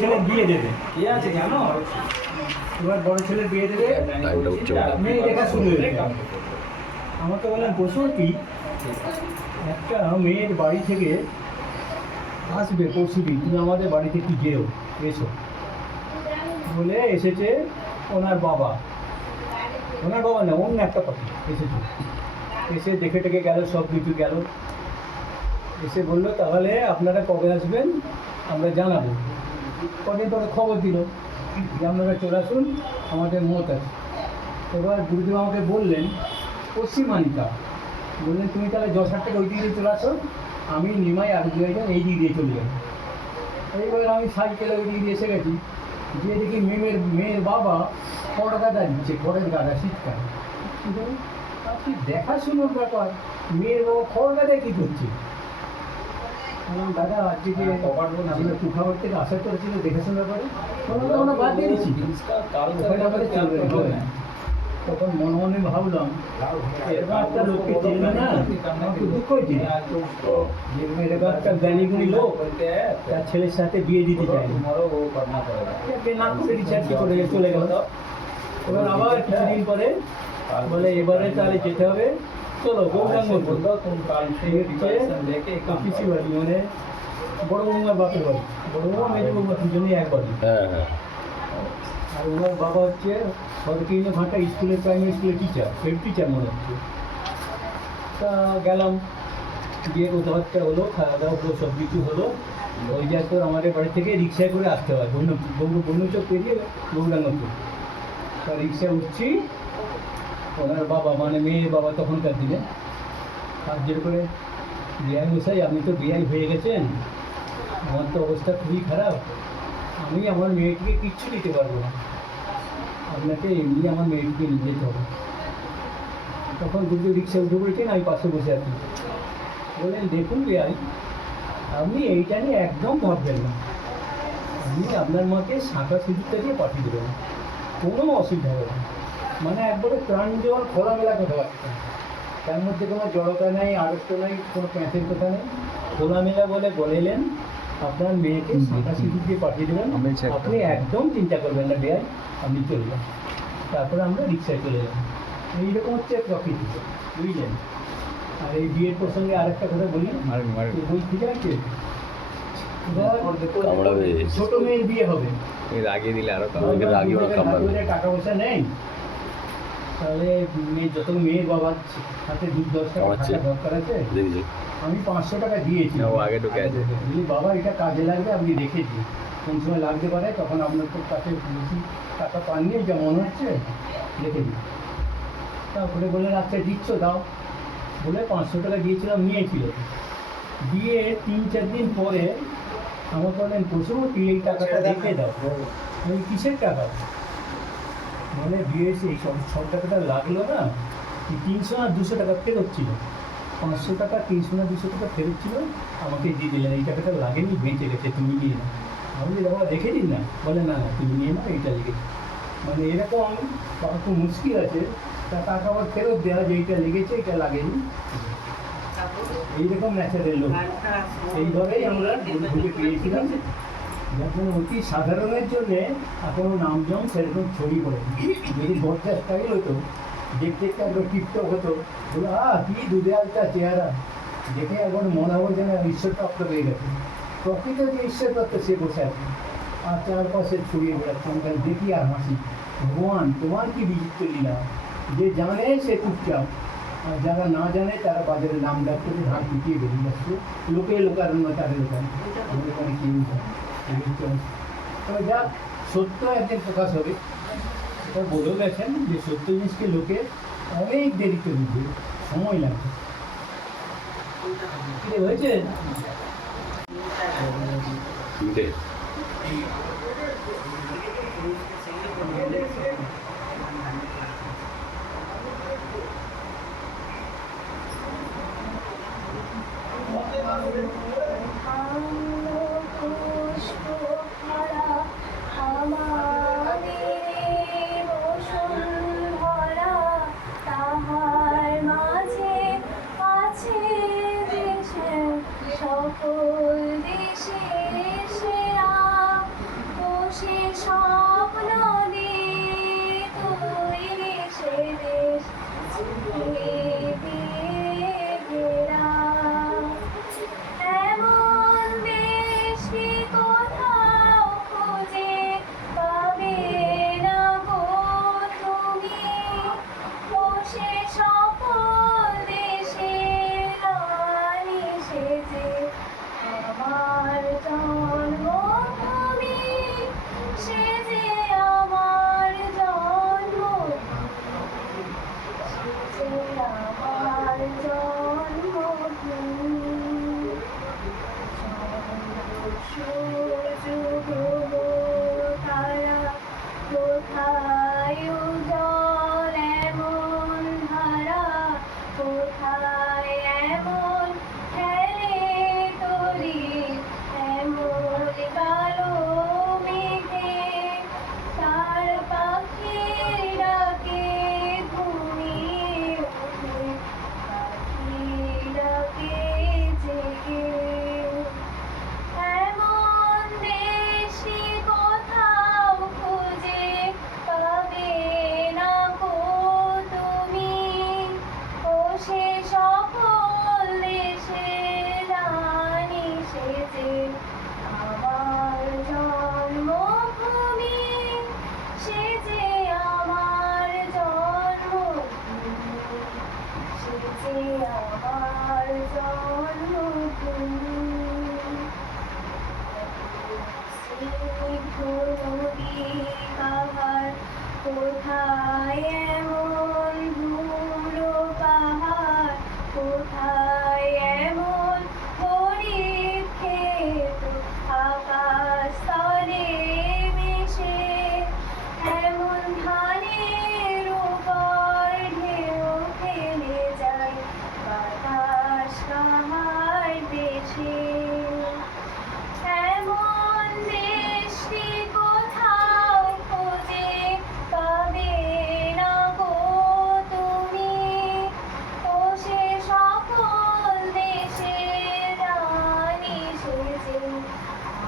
ছেলের বিয়ে দেবে, কি আছে জানো? এবার বড় ছেলের বিয়ে দেবে, মেয়ে দেখা শুরু হয়ে গেল। আমাকে বললেন বসো কি, একটা মেয়ের বাড়ি থেকে আসবে পরশুদিন, তুমি আমাদের বাড়িতে একটু যেও, এসো বলে এসেছে ওনার বাবা না অন্য একটা কথা এসেছে, এসে দেখে টেকে গেল, সব কিছু গেল, এসে বললো তাহলে আপনারা কবে আসবেন আমরা জানাবো। কদিন পরে খবর দিল যে আপনারা চলে আসুন, আমাদের মত আছে। এবার গুরুদেব আমাকে বললেন পশ্চিমানিকা, বললেন তুমি তাহলে যশার থেকে ওই দিক দিয়ে চলে আসো, আমি নিমাই আর দু একজন এই দিক দিয়ে চলে যাবো। এইবার আমি সাইকেলে ওই দিক দিয়ে এসে গেছি, যে দেখি মেয়ের বাবা খড় গাদা দিচ্ছে, খড়ের গাদা শীতকাল। আপনি দেখাশুনোর ব্যাপার, মেয়ের বাবা খড় গাদায় কী করছে? দাদা আজকে যে আমরা কুখাবার থেকে আশা করেছিল দেখাশোনার ব্যাপারে, আমরা বাদ দিয়ে দিচ্ছি, ওখানে আমাদের চলবে না। তখন মনে মনে ভাবলাম এরকম একটা লোককে চিনবে না, আমার খুব দুঃখ হয়েছে যে এরকম একটা জ্ঞানীগুণী লোক তার ছেলের সাথে বিয়ে দিতে চায় না করে রিচার্জ করে চলে গেল। এবার আবার কিছুদিন পরে বলে এবারে তাহলে যেতে হবে, চলো গৌরাঙ্গ পিসি বাড়ি, মানে বড় বৌমার বাপের বাড়ি, বড় বৌমা মেজো বৌমা দুজনেই এক বাড়ি। আর ওনার বাবা হচ্ছে সরকারি ঘাটা স্কুলের, প্রাইমারি স্কুলের টিচার, হেড টিচার মনে হচ্ছে। তা গেলাম, গিয়ে কথাবার্তা হলো, খাওয়া দাওয়া হলো, সব কিছু হলো। ওই যে তো আমাদের বাড়ি থেকে রিক্সায় করে আসতে হয়, বন্যচোখ পেরিয়ে গৌরাঙ্গপুর। তা রিক্সায় উঠছি, ওনার বাবা মানে মেয়ের বাবা তখনকার দিনে হাত জোর করে, বিআই মশাই আপনি তো বিআই হয়ে গেছেন, আমার তো অবস্থা খুবই খারাপ, আমি আমার মেয়েটিকে কিচ্ছু দিতে পারবো না, আপনাকে এমনি আমার মেয়েটিকে নিয়ে যেতে হবে। তখন দুটো রিক্সা উঠে পড়েছেন, আমি পাশে বসে আছি। বললেন দেখুন বিআই, আপনি এইটা নিয়ে একদম ভাববেন না, আমি আপনার মাকে শাঁখা সিঁদুরটা দিয়ে পাঠিয়ে দেবেন, কোনো অসুবিধা হবে না। মানে একবারে প্রাণ দেওয়ার খোলামেলা কথাবার্তা, তার মধ্যে কোনো জড়তা নেই, আড়ষ্ট নেই, কোনো প্যাঁচের কথা নেই, খোলামেলা বলেলেন আপনার মেয়েকে শাঁখা সিঁদুর দিয়ে পাঠিয়ে দেবেন, আপনি একদম চিন্তা করবেন না বেআই, আপনি চলে যান। তারপরে আমরা রিক্সায় চলে যাবো। এইরকম হচ্ছে প্রকৃতি, বুঝলেন? আর এই বিয়ের প্রসঙ্গে আরেকটা কথা বলি, বই ঠিক আছে, ছোট মেয়ের বিয়ে হবে, টাকা পয়সা নেই, তাহলে যত মেয়ের বাবার হাতে 2-10 টাকা দরকার আছে, আমি 500 টাকা দিয়েছি, বাবা এটা কাজে লাগবে, আপনি রেখে দিন, কোন সময় লাগতে পারে, তখন আপনার তো কাছে বেশি টাকা পাননি, যা মনে হচ্ছে রেখে দিন। তারপরে বললেন আচ্ছা দিচ্ছ দাও, বলে 500 টাকা দিয়েছিলাম, নিয়েছিল। দিয়ে 3-4 দিন পরে আমার বললেন প্রচুর তুই এই টাকাটা রেখে দাও। আমি কিসের টাকা? মানে বিয়ে এই সব টাকাটা লাগলো না, 300 আর 200 টাকা ফেরত ছিল, 500 টাকা 300 না 200 টাকা ফেরত ছিল, আমাকে দিয়ে দিলেন, এই টাকাটা লাগেনি, বেঁচে গেছে, তুমি নিয়ে নাও। আমি বাবা রেখে দিন না, বলে না না তুমি নিয়ে নাও, এইটা লেগেছে। মানে এরকম খুব মুশকিল আছে, তা টাকা আবার ফেরত দেওয়া, যে এইটা লেগেছে এটা লাগেনি, এইরকম ন্যাচারের লোক। এইভাবেই আমরা ঢুকে পেয়েছিলাম, যখন অতি সাধারণের জন্যে এখনও নামজম সেরকম ছড়িয়ে পড়ে। যদি বর্ষা স্টাইল হতো, দেখতে দেখতে একবার টিপটপ হতো, বলো কি দুধে আলতা চেহারা, দেখে এখন মনে হবে যেন ঈশ্বরপ্রাপ্ত হয়ে গেছে। প্রকৃত যে ঈশ্বরপ্রাপ্ত সে বসে আছে, আর চারপাশে ছড়িয়ে বেড়াচ্ছে, আমরা দেখি আর হাসি। ভগবান তোমার কি বিচিত্র লীলা, যে জানে সে চুপচাপ, আর যারা না জানে তারা বাজারে নাম ডাক করে ধান পিটিয়ে বেরিয়ে যাচ্ছে, লোকে লোকারণ্য তাদের ওখানে, আমাদের ওখানে কেউ তবে যা সত্য একদিন প্রকাশ হবে, সেটা বলেও গেছেন যে সত্য জিনিসকে লোকে অনেক দেরিতে বুঝবে, সময় লাগবে। হয়েছে নদী কাহার, কোথায় এমন ধুলো পাহাড়, কোথায় এমন পরীক্ষিত আকাশ স্তরে মিশে, এমন ধানের উপর ঢেউ ফেলে যায় বাতাস কাহার দেশে। এমন দেশটি কোথাও খুঁজে পাবে না গো তুমি, ও সে সকল দেশের রানী সেজে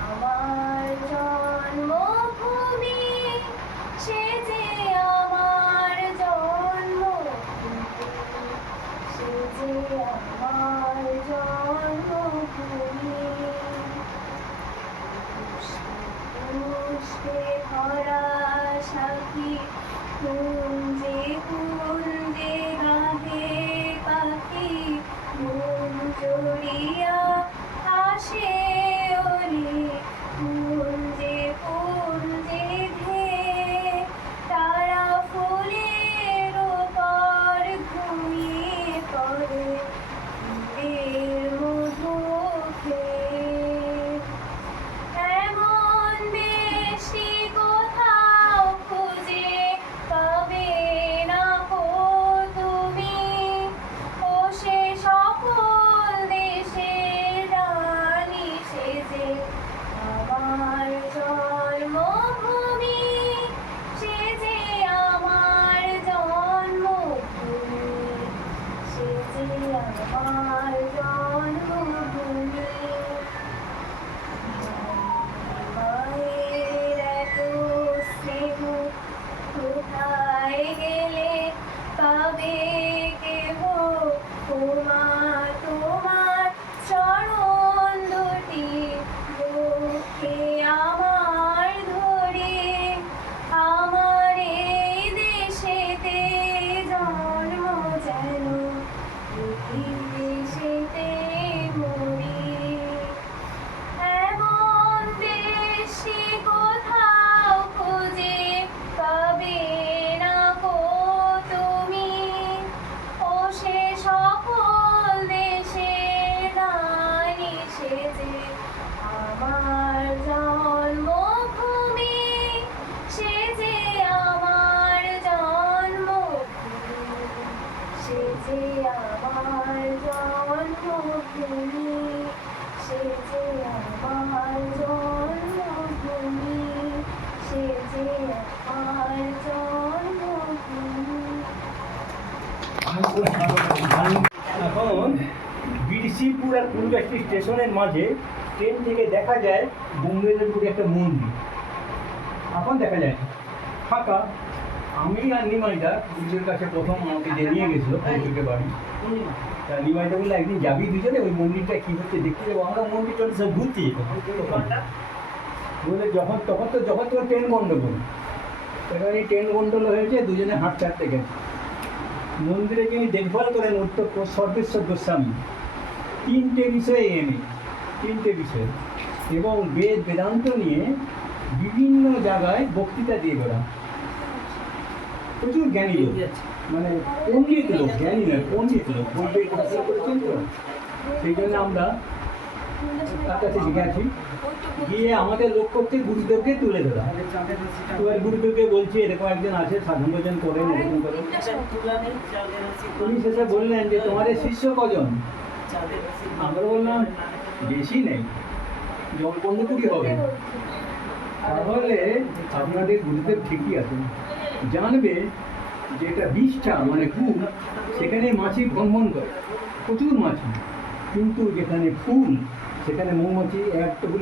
আমার জন্মভূমি, সে যে আমার জন্মভূমি, সে যে আমার জন্মভূমি। পুষ্পে ভরা সাথী, কুঞ্জে কুঞ্জে গাহে পাখি, মন জড়িয়া আসে ওরে কুঞ্জে কুঞ্জে ধেয়ে, তারা ফুলের উপর ঘুমিয়ে পড়ে ফুলের মধু খেয়ে। এমন দেশটি কোথাও খুঁজে পাবে না গো তুমি, ও সে সকল দেশের রানী সেজে আমার জন্মভূমি, সে যে আমার জন্মভূমি, সে যে আমার জন্মভূমি। মায়ের এত স্নেহ কোথায় গেলে পাবে কেহ, ও মা তোমার চরণ দুটি বুকে আমার ধরে, আমার এই দেশেতে জন্ম যেন এই দেশেতে মরি। এমন দেশটি কোথাও খুঁজে পাবে না গো তুমি, ও সে সকল দেশের রানী সেজে আমার জন্মভূমি, সে যে আমার জন্মভূমি, সে যে আমার জন্মভূমি, সে যে আমার জন্মভূমি, সে যে আমার জন্মভূমি। এখন বিরসিপুর আর পূর্বাশ্রী স্টেশনের মাঝে ট্রেন থেকে দেখা যায় বোম্বেলের একটা মন্দির। এখন দেখা যায় না, ফাঁকা। আমি আর নিমাইদা পুলিশের কাছে প্রথম আমাকে যে নিয়ে গেছিলো পুলিশের বাড়ি, তা নিমাইদা বললে একদিন যাবি দুজনে ওই মন্দিরটা কী হচ্ছে দেখতে যাবো। আমরা মন্দিরটা সব ঘুরছি বলে যখন তখন তো ট্রেন গন্ডগোল, এবার এই ট্রেন গন্ডগোল হয়েছে, দুজনে হাঁটতে হাঁটতে গেছে। মন্দিরে যিনি দেখভাল করেন উত্তর সর্বেশ্বর গোস্বামী, তিনটে বিষয়ে তিনটে বিষয় এবং বেদান্ত নিয়ে বিভিন্ন জায়গায় বক্তৃতা দিয়ে বেড়ান। প্রচুর জ্ঞানী লোক, মানে পণ্ডিত লোক, জ্ঞানী নয় পণ্ডিত লোক, বলতে করেছেন তো। সেই জন্য আমরা তার কাছে গেছি, গিয়ে আমাদের লক্ষ্যকে গুরুদেবকে তুলে ধরা। এবার গুরুদেবকে বলছি এরকম একজন আছে, সাধন ভোজন করেন, এরকম করেন। উনি শেষে বললেন যে তোমাদের শিষ্য কজন? আমরা বললাম বেশি নেই, 15-20 হবে। তাহলে আপনাদের গুরুদেব ঠিকই আছে, জানবে যে এটা বিষটা মানে ফুল, সেখানে মাছি ভ্রমণ করে, প্রচুর মাছি, কিন্তু যেখানে ফুল সেখানে মৌমাছি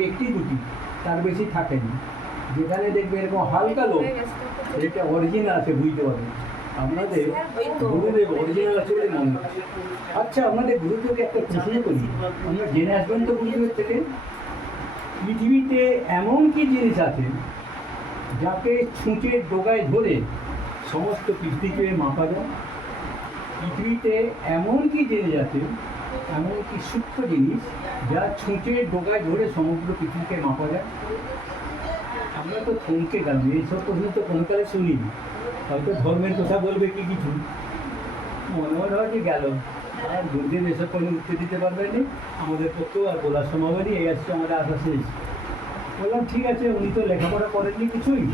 একটি দুটি, তার বেশি থাকেনি। যেখানে দেখবে এরকম হালকা লোক, এটা অরিজিনাল আছে, বুঝতে পারবে আপনাদের গুরুদেব অরিজিনাল আছে বলে মনে হয়। আচ্ছা, আপনাদের গুরুদেবকে একটা প্রশ্ন করি, আমরা জেনে আসবেন তো গুরুদেবের থেকে, পৃথিবীতে এমন কি জিনিস আছে যাকে ছুঁচের ডগায় ধরে সমস্ত পৃথিবীকে মাপা যায়? পৃথিবীতে এমন কি জিনিস আছে, এমন কি সূক্ষ্ম জিনিস যা ছুঁচের ডগায় ধরে সমগ্র পৃথিবীকে মাপা যায়? আমরা তো থমকে গেলাম, এইসব প্রশ্ন তো কোনো কালে শুনিনি। হয়তো ধর্মের কথা বলবে কি কিছু, মনে মনে হয় যে গেল, আর গুরুদেব এসব কোনো উত্তর দিতে পারবেন না, আমাদের পক্ষেও আর বলার সম্ভব হয়নি। এই আসছে আমাদের আশা শেষ। বললাম ঠিক আছে, উনি তো লেখাপড়া করেননি কিছুই,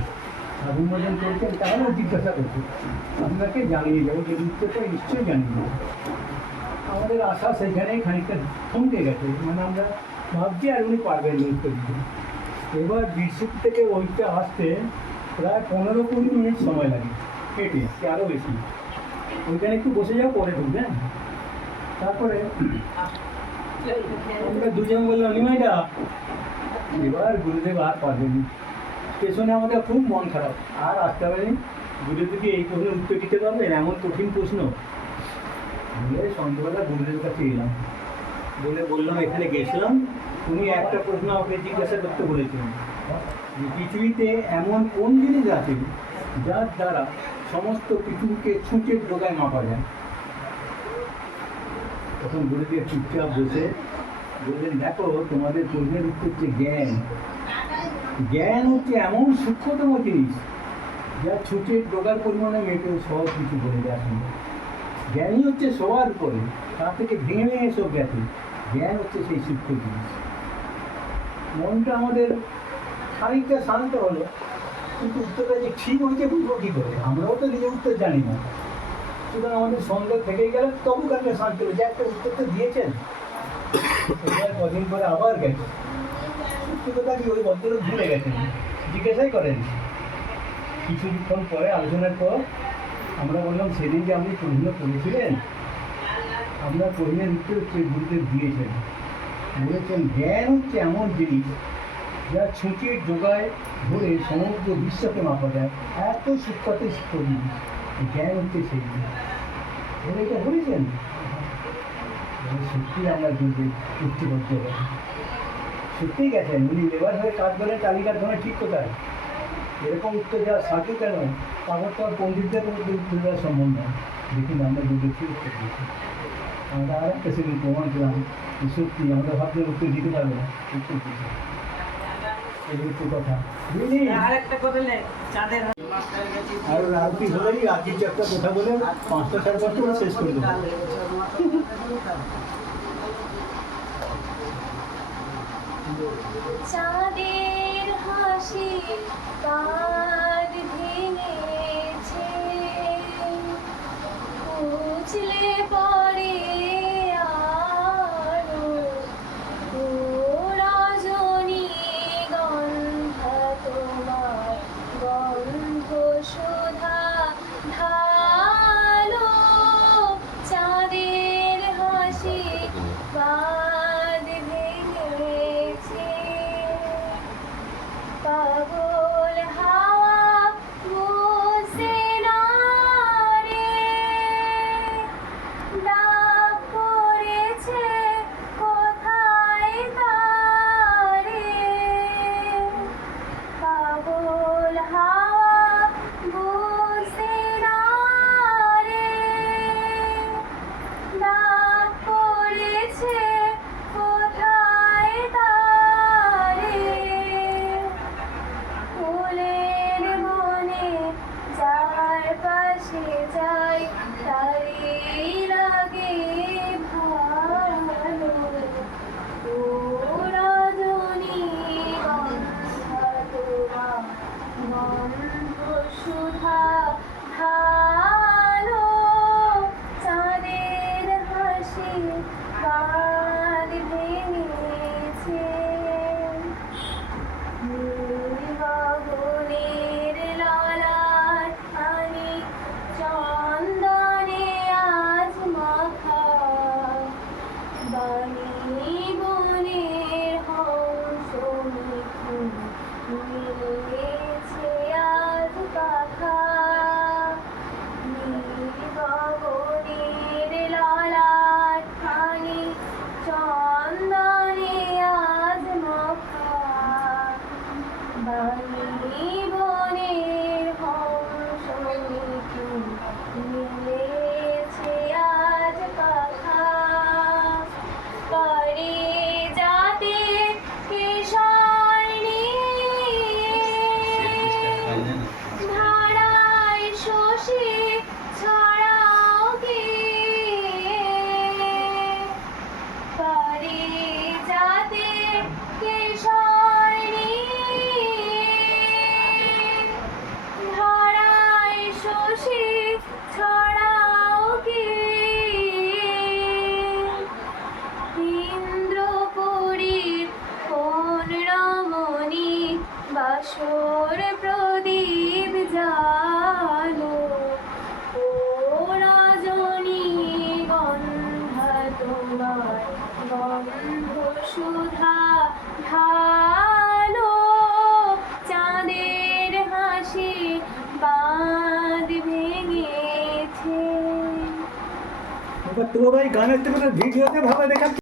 অভিমোদন করেছেন, তাহলেও জিজ্ঞাসা করছে, আপনাকে জানিয়ে যাবো, যে উত্তরটা নিশ্চয়ই জানিয়ে দেবো। আমাদের আশা সেইখানেই খানিকটা থমকে গেছে, মানে আমরা ভাবছি আর উনি পারবেন না উত্তর দিতে। এবার বিশ্বুপ থেকে ওইটা আসতে প্রায় 15-20 মিনিট সময় লাগে, হেঁটে কি আরও বেশি। ওইখানে একটু বসে যাও, পরে ঢুকবে। তারপরে আমরা দুজন বললাম নিমাইদা, এবার গুরুদেব আর পারবেনি। স্টেশনে আমাদের খুব মন খারাপ, আর আসতে পারেনি। গুরুদেবকে এই প্রশ্নের উত্তর দিতে পারবেন, এমন কঠিন প্রশ্ন। বলে সন্ধ্যাবেলা গুরুদেবের কাছে এলাম, বলে বললাম এখানে গেছিলাম, উনি একটা প্রশ্ন আমাকে জিজ্ঞাসা করতে বলেছিলেন, যে পৃথিবীতে এমন কোন জিনিস আছে যার দ্বারা সমস্ত পৃথিবীকে ছুঁচের ডোগায় মাপা যায়। তখন গুরুদেব চুপচাপ বসে বললেন, দেখো তোমাদের প্রশ্নের উত্তর হচ্ছে জ্ঞান। জ্ঞান হচ্ছে এমন সূক্ষ্মতম জিনিস যা ছুঁচের ডোগার পরিমাণে মেপে সব কিছু বলে দেওয়া সম্ভব। জ্ঞানই হচ্ছে সবার উপরে, তার থেকে ভেঙে ভেঙে সব গেছে। জ্ঞান হচ্ছে সেই সূক্ষ্ম জিনিস। মনটা আমাদের খানিকটা শান্ত হলো, কিন্তু উত্তরটা যে ঠিক হয়েছে বুঝবো কী করে? আমরাও তো নিজের উত্তর জানি না, সুতরাং আমাদের সন্দেহ থেকেই গেল। তবু কালকে শান্ত হলো যে একটা উত্তর তো দিয়েছেন। এবার কদিন পরে আবার গেছে, সত্যি কথা কি ওই ভদ্রলোক ভুলে গেছেন, জিজ্ঞাসাই করেন। কিছুক্ষণ পরে আলোচনার পর আমরা বললাম, সেদিন যে আপনি প্রশ্ন করেছিলেন, আমরা প্রশ্নের উত্তর হচ্ছে গুরুদেব দিয়েছেন। বলেছেন জ্ঞান হচ্ছে এমন জিনিস যা ছুঁচির ডোগায় ধরে সমগ্র বিশ্বকে মাপা যায়। এত সূক্ষ্মতে সূক্ষ্ম জিনিস জ্ঞান হচ্ছে সেই জিনিস। বলে এটা বলেছেন, সত্যি আমরা গুরুদেব উঠতে করতে হবে। সত্যিই গেছেন, উনি লেবার হয়ে কাজ করেন তালিকার ধরে ঠিক কোথায়। এরকম উত্তর দেওয়া সাথে কেন, তারপর তো আর পণ্ডিতদের মধ্যে উত্তর দেওয়া সম্ভব নয়। দেখুন আমরা গুরুদেবকে উত্তর দিচ্ছি। আমরা আর একটা সেদিন প্রমাণ পেলাম যে সত্যি আমরা ভাবলে উত্তর দিতে পারবো না, উত্তর দিতে। এই হচ্ছে কথা। আর রাত্রি হলেই রাত্রির চারটা কথা বলে 5টা 5:30 করে শেষ করে দেবো। চাঁদের হাসি কাঁদ ভেঙেছে, বুঝলে পরে আরো রজনী গন্ধা তোমার গন্ধ সুধা ঢালো। চাঁদের হাসি বাঁধ ভেঙেছে, পাগল হাওয়া বুঝে না রে, ডাক পড়েছে কোথায় তারে। পাগল হাওয়া বুঝে না রে, ডাক পড়েছে কোথায় তারে। ফুলের বনে যার পাশে যাই, তারই লাগে ভালো। ও রজনী গন্ধা তোমার গন্ধ সুধা ঢালো। চাঁদের হাসি বাঁধ ভেঙেছে, গগনের ললাট খানি চন্দনে আজ মাখা। বাণী বনের হংস মিঠুন মিলেছে আজ পাখা। গগনের ললাট খানি চন্দনে আজ মাখা। বাণী বনের হংস মিঠুন মিলেছে আজ পাখা। পারে যাতে কেশর নিয়ে ইন্দ্রপুরীর কোন রমণী বাসর প্রদীপ জালো ও রজনী গন্ধা তোমার গন্ধ সুধা ঢালো চাঁদের হাসি বাঁধ ভেঙেছে। তোর ওই গানের থেকে ভিডিওতে ভালো দেখাচ্ছে।